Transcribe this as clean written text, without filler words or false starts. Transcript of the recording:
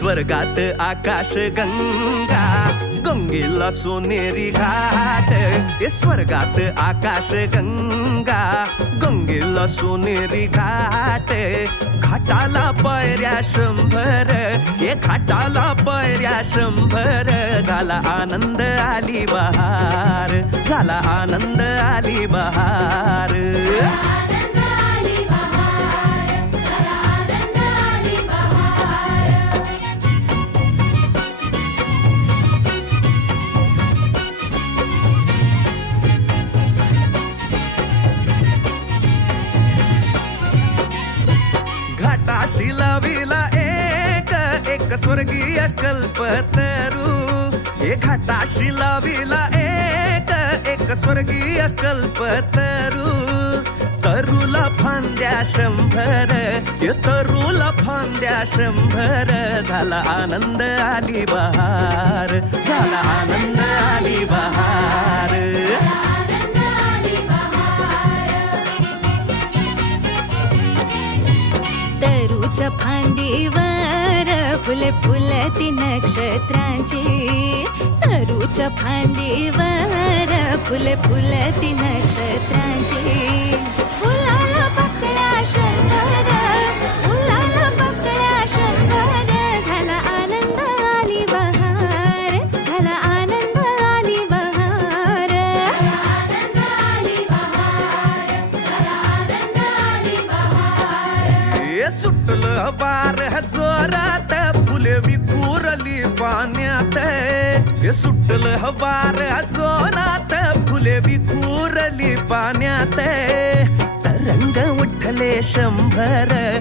स्वर्गात आकाश गंगा, गंगेला सोनेरी घाट. स्वर्गात आकाश गंगा, गंगेला सोनेरी घाट. घाटाला पायऱ्या 100, घाटाला पायऱ्या 100. झाला आनंद आली बहार, झाला आनंद आली बहार. घाटाशी लाविला एक स्वर्गीय कल्पतरू. घाटाशी लाविला एक स्वर्गीय कल्पतरू. तरूला फांद्या 100, तरूला फांद्या 100. झाला आनंद आली बहार, झाला आनंद आली बहार. तरूच्या फांदीवर फुले फुलती नक्षत्रांची. तरूच्या फांदीवर फुले फुलती नक्षत्रांची. फुलाला पकड्या 100, फुलाला पकड्या 100. झाला आनंद आली बहार, झाला आनंद आली बहार. सुटलं वार जोरात, फुले विखुरली पाण्यात. सुटलं वार जोरात, फुले विखुरली पाण्यात. तरंग उठले 100.